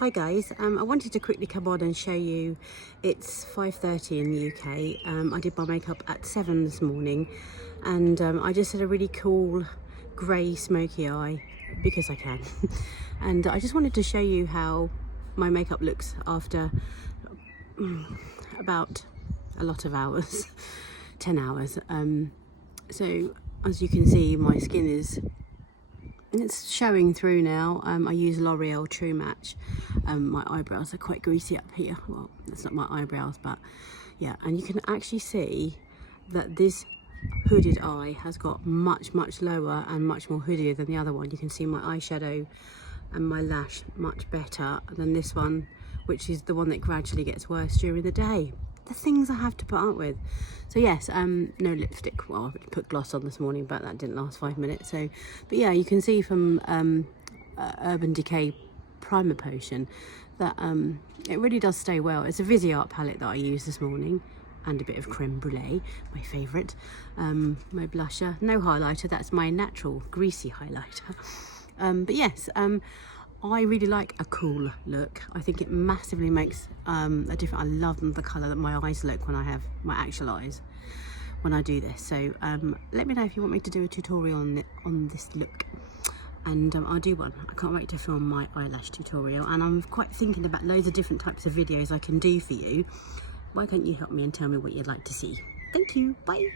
Hi guys, I wanted to quickly come on and show you, it's 5:30 in the UK. I did my makeup at 7 this morning, and I just did a really cool grey smoky eye because I can. And I just wanted to show you how my makeup looks after about a lot of hours, 10 hours. So as you can see, my skin it's showing through now. I use L'Oreal True Match. My eyebrows are quite greasy up here. Well, that's not my eyebrows, but yeah. And you can actually see that this hooded eye has got much lower and much more hoodier than the other one. You can see my eyeshadow and my lash much better than this one, which is the one that gradually gets worse during the day. The things I have to put up with. So yes, no lipstick. Well, I put gloss on this morning, but that didn't last 5 minutes. So, but yeah, you can see from Urban Decay Primer Potion that it really does stay well. It's a Viseart palette that I used this morning, and a bit of creme brulee, my favourite. My blusher, no highlighter. That's my natural greasy highlighter. But yes, I really like a cool look. I think it massively makes a difference. I love the colour that my eyes look when I have my actual eyes when I do this. So let me know if you want me to do a tutorial on this look, and I'll do one. I can't wait to film my eyelash tutorial, and I'm quite thinking about loads of different types of videos I can do for you. Why don't you help me and tell me what you'd like to see? Thank you, bye.